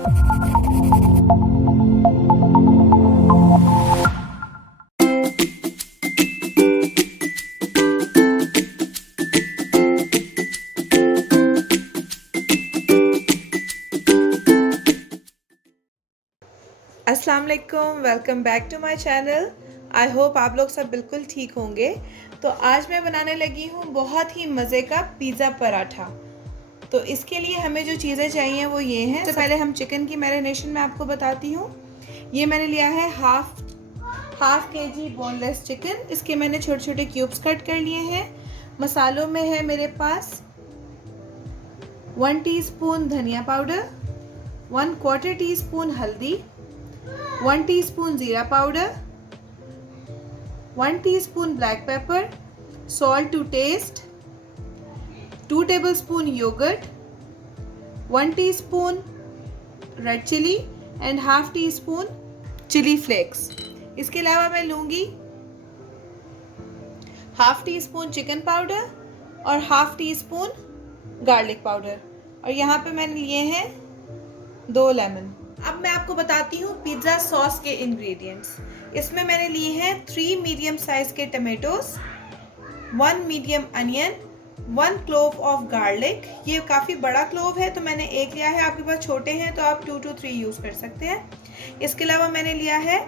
अस्सलाम वालेकुम, welcome back to my channel. I hope आप लोग सब बिल्कुल ठीक होंगे। तो आज मैं बनाने लगी हूँ बहुत ही मज़े का पिज़्ज़ा पराठा। तो इसके लिए हमें जो चीज़ें चाहिए वो ये हैं। सबसे पहले हम चिकन की मैरिनेशन में आपको बताती हूँ। ये मैंने लिया है हाफ केजी बोनलेस चिकन। इसके मैंने छोटे छोटे क्यूब्स कट कर लिए हैं। मसालों में है मेरे पास 1 टीस्पून धनिया पाउडर, 1/4 टीस्पून हल्दी, 1 टीस्पून जीरा powder, 1 teaspoon black pepper, salt to taste, 2 tablespoon yogurt, 1 teaspoon red chilli and half teaspoon chilli flakes. इसके अलावा मैं लूँगी half teaspoon chicken powder और half teaspoon garlic powder, और यहाँ पे मैंने लिए हैं 2 लेमन। अब मैं आपको बताती हूँ पिज़्ज़ा सॉस के इंग्रेडिएंट्स। इसमें मैंने लिए हैं 3 मीडियम साइज के tomatoes, 1 medium onion, 1 clove of garlic. ये काफ़ी बड़ा क्लोव है तो मैंने 1 लिया है, आपके पास छोटे हैं तो आप 2 to 3 यूज़ कर सकते हैं। इसके अलावा मैंने लिया है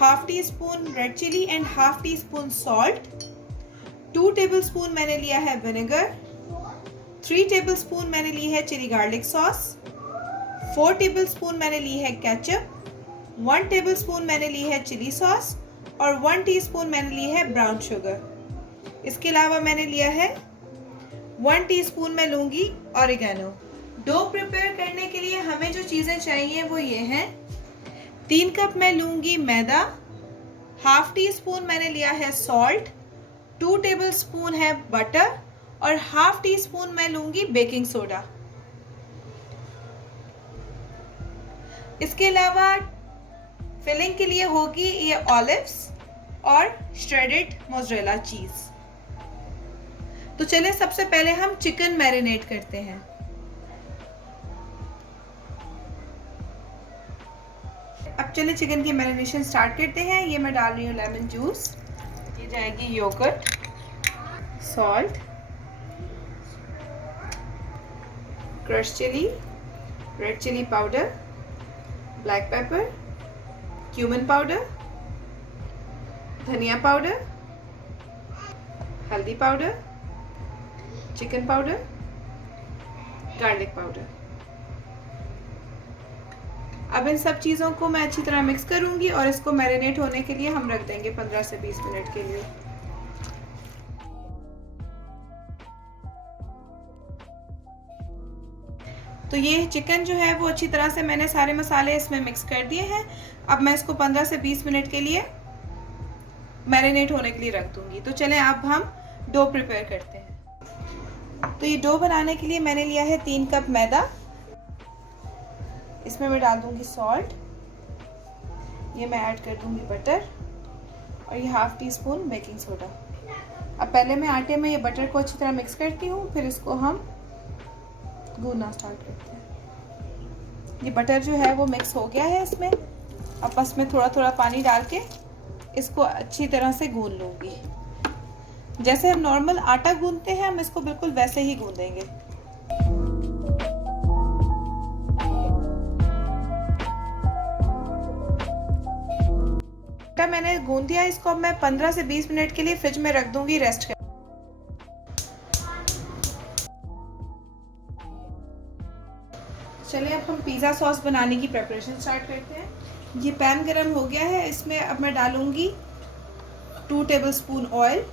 half teaspoon red chilli and half teaspoon salt, 2 tablespoon मैंने लिया है विनेगर, 3 टेबल स्पून मैंने ली है chilli garlic sauce, 4 tablespoon मैंने ली है केचप, 1 टेबल स्पून मैंने ली है चिली सॉस और 1 टीस्पून मैंने ली है ब्राउन शुगर। इसके अलावा मैंने लिया है 1 टीस्पून मैं लूँगी ऑरिगेनो। डो प्रिपेयर करने के लिए हमें जो चीज़ें चाहिए वो ये हैं। 3 कप मैं लूँगी मैदा, हाफ टी स्पून मैंने लिया है सॉल्ट, 2 टेबल स्पून है बटर और हाफ टी स्पून मैं लूँगी बेकिंग सोडा। इसके अलावा फिलिंग के लिए होगी ये ऑलिव्स और श्रेडेड मोज़रेला चीज़। तो चलिए सबसे पहले हम चिकन मैरिनेट करते हैं। अब चलिए चिकन की मैरिनेशन स्टार्ट करते हैं। ये मैं डाल रही हूँ लेमन जूस, ये जाएगी yoghurt, salt, crush chilli, red chilli powder, black pepper, cumin powder, धनिया पाउडर, हल्दी powder, chicken powder, garlic powder. अब इन सब चीज़ों को मैं अच्छी तरह मिक्स करूंगी और इसको मैरिनेट होने के लिए हम रख देंगे 15 से 20 मिनट के लिए। तो ये चिकन जो है वो अच्छी तरह से मैंने सारे मसाले इसमें मिक्स कर दिए हैं। अब मैं इसको 15 से 20 मिनट के लिए मैरिनेट होने के लिए रख दूंगी। तो चलें अब हम डो प्रिपेयर करते हैं। तो ये डो बनाने के लिए मैंने लिया है 3 कप मैदा। इसमें मैं डाल दूंगी सॉल्ट, ये मैं ऐड कर दूंगी बटर और ये half tea spoon baking soda. अब पहले मैं आटे में ये बटर को अच्छी तरह मिक्स करती हूँ, फिर इसको हम गूंदना स्टार्ट करते हैं। ये बटर जो है वो मिक्स हो गया है इसमें। अब बस मैं थोड़ा थोड़ा पानी डाल के इसको अच्छी तरह से गूंद लूँगी। जैसे हम नॉर्मल आटा गूंदते हैं हम इसको बिल्कुल वैसे ही गूंदेंगे। आटा मैंने गूंद दिया, इसको अब मैं 15 से 20 मिनट के लिए फ्रिज में रख दूंगी रेस्ट कर। चलिए अब हम पिज़्ज़ा सॉस बनाने की प्रिपरेशन स्टार्ट करते हैं। ये पैन गरम हो गया है, इसमें अब मैं डालूंगी 2 टेबलस्पून ऑयल,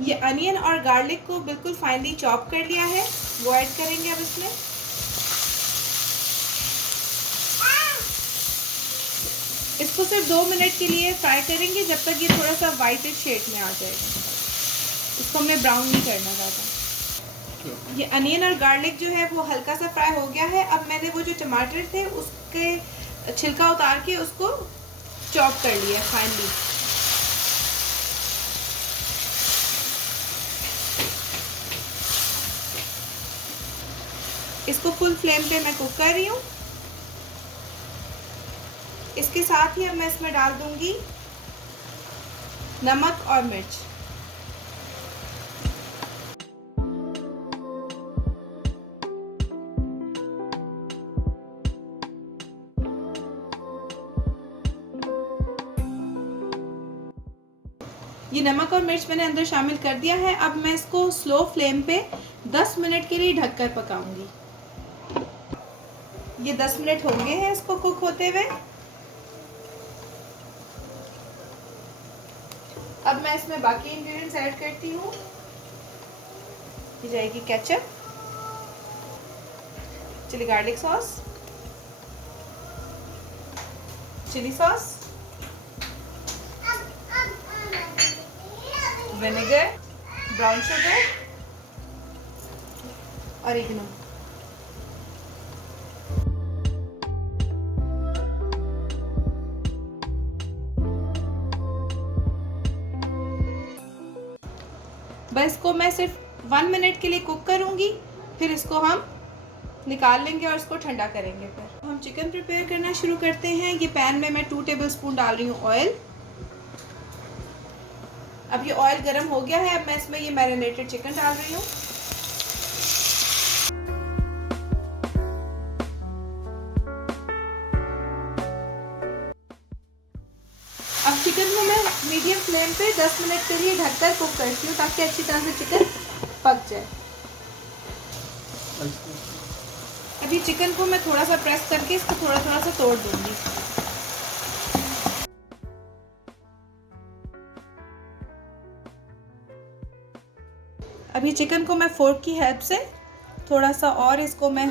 ये अनियन और गार्लिक को बिल्कुल फाइनली चॉप कर लिया है, वो ऐड करेंगे अब इसमें। इसको सिर्फ 2 मिनट के लिए फ्राई करेंगे, जब तक ये थोड़ा सा वाइटिश शेड में आ जाएगा। इसको हमने ब्राउन नहीं करना ज़्यादा। ये अनियन और गार्लिक जो है वो हल्का सा फ्राई हो गया है। अब मैंने वो जो टमाटर थे उसके छिलका उतार के उसको चॉप कर लिया फाइनली। इसको फुल फ्लेम पे मैं कुक कर रही हूँ। इसके साथ ही अब मैं इसमें डाल दूंगी नमक और मिर्च। ये नमक और मिर्च मैंने अंदर शामिल कर दिया है। अब मैं इसको स्लो फ्लेम पे 10 मिनट के लिए ढककर पकाऊंगी। ये 10 मिनट हो गए हैं इसको कुक होते हुए। अब मैं इसमें बाकी इंग्रेडिएंट्स ऐड करती हूँ। ये जाएगी ketchup, chilli garlic sauce, chilli sauce, vinegar, brown sugar, oregano. बस इसको मैं सिर्फ 1 मिनट के लिए कुक करूंगी, फिर इसको हम निकाल लेंगे और इसको ठंडा करेंगे। फिर हम चिकन प्रिपेयर करना शुरू करते हैं। ये पैन में मैं 2 टेबलस्पून डाल रही हूँ ऑयल। अब ये ऑयल गर्म हो गया है। अब मैं इसमें ये मैरिनेटेड चिकन डाल रही हूँ। अब चिकन को मैं मीडियम फ्लेम पे 10 मिनट के लिए ढककर कुक करती हूँ ताकि अच्छी तरह से चिकन पक जाए। अभी चिकन को मैं थोड़ा सा प्रेस करके इसको थोड़ा थोड़ा सा तोड़ दूंगी। अभी चिकन को मैं फोर्क की हेल्प से थोड़ा सा और इसको मैं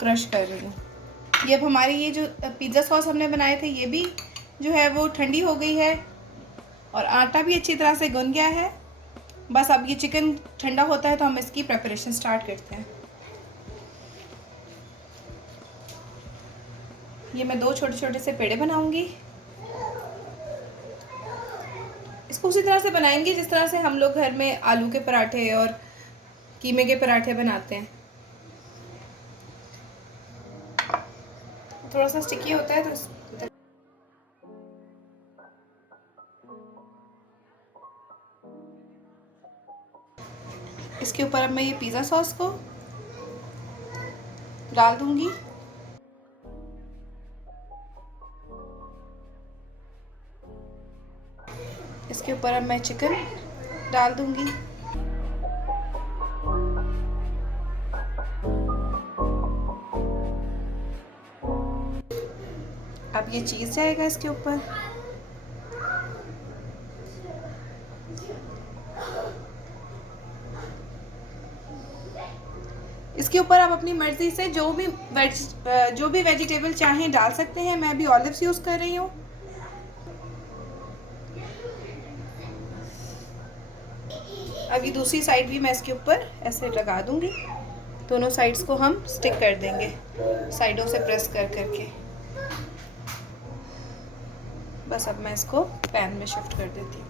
क्रश कर रही हूँ। ये अब हमारी ये जो पिज़्ज़ा सॉस हमने बनाए थे ये भी जो है वो ठंडी हो गई है और आटा भी अच्छी तरह से गुन गया है। बस अब ये चिकन ठंडा होता है तो हम इसकी प्रिपरेशन स्टार्ट करते हैं। ये मैं 2 छोटे छोटे से पेड़े बनाऊंगी। इसको उसी तरह से बनाएंगे जिस तरह से हम लोग घर में आलू के पराठे और कीमे के पराठे बनाते हैं। थोड़ा सा स्टिकी होता है तो इसके ऊपर अब मैं ये पिज़्ज़ा सॉस को डाल दूंगी। इसके ऊपर अब मैं चिकन डाल दूंगी। अब ये चीज़ जाएगा इसके ऊपर। इसके ऊपर आप अपनी मर्जी से जो भी वेजिटेबल चाहें डाल सकते हैं। मैं अभी ऑलिव्स यूज़ कर रही हूँ। अभी दूसरी साइड भी मैं इसके ऊपर ऐसे लगा दूंगी। दोनों साइड्स को हम स्टिक कर देंगे साइडों से प्रेस कर करके। बस अब मैं इसको पैन में शिफ्ट कर देती हूँ।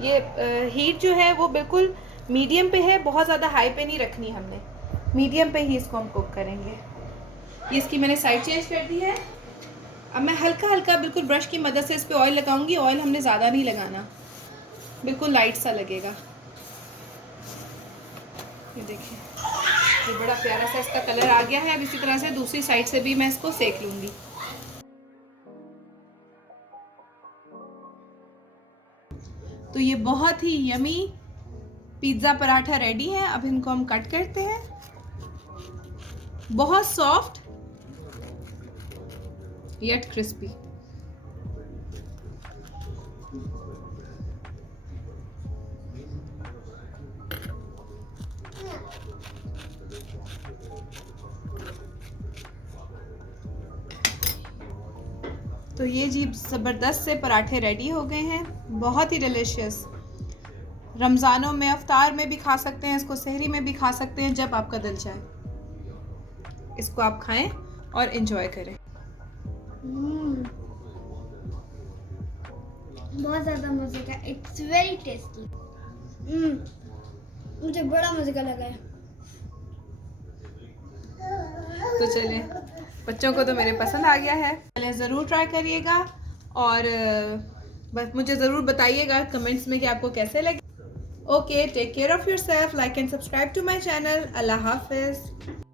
ये हीट जो है वो बिल्कुल मीडियम पे है, बहुत ज़्यादा हाई पे नहीं रखनी हमने, मीडियम पे ही इसको हम कुक करेंगे। ये इसकी मैंने साइड चेंज कर दी है। अब मैं हल्का हल्का बिल्कुल ब्रश की मदद से इस पे ऑयल लगाऊंगी। ऑयल हमने ज़्यादा नहीं लगाना, बिल्कुल लाइट सा लगेगा। ये देखिए ये बड़ा प्यारा सा इसका कलर आ गया है। अब इसी तरह से दूसरी साइड से भी मैं इसको सेक लूँगी। तो ये बहुत ही यमी पिज़्ज़ा पराठा रेडी है। अब इनको हम कट करते हैं। बहुत सॉफ्ट येट क्रिस्पी। तो ये जी ज़बरदस्त से पराठे रेडी हो गए हैं, बहुत ही डिलीशियस। रमज़ानों में अफ्तार में भी खा सकते हैं इसको, सहरी में भी खा सकते हैं, जब आपका दिल चाहे इसको आप खाएं और एंजॉय करें। बहुत ज़्यादा मज़े का, इट्स वेरी टेस्टी। मुझे बड़ा मजे का लगा है। तो चले, बच्चों को तो मेरे पसंद आ गया है। चले ज़रूर ट्राई करिएगा और बस मुझे ज़रूर बताइएगा कमेंट्स में कि आपको कैसे लगे। Okay, take care of yourself, like and subscribe to my channel. अल्लाह हाफिज़।